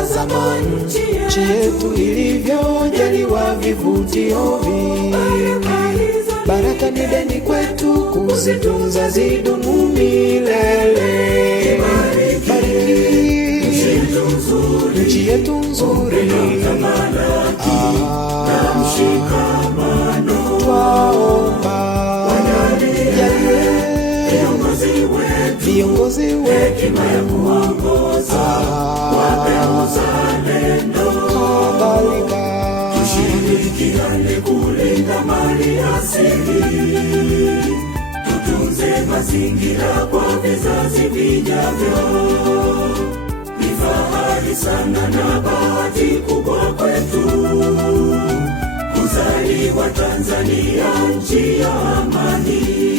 tazama nchi yetu ilivyojaliwa vivutio vingi. Baraka ni deni kwetu, kuzitunza zidumu milele. Bariki nchi yetu nzuri, twaomba viongozi wetu hekima ya kuongoza, wape uzalendo kadhalika. Tushirikiane kulinda mali asili, tutunze mazingira kwa vizazi vijavyo. Ni fahari sana na bahati kubwa kwetu kuzaliwa Tanzania, nchi ya amani.